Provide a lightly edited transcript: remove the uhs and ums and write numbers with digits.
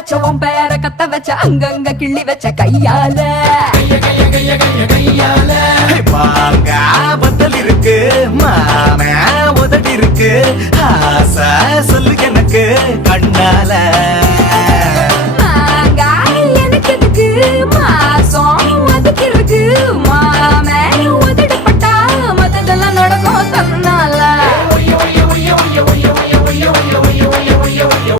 வச்ச உன் பேர கத்த வச்ச அங்கங்க கிள்ளி வச்ச கையால வாங்க பத்தல் இருக்கு மாம உதடி இருக்கு ஆசை சொல்லு எனக்கு கண்ணால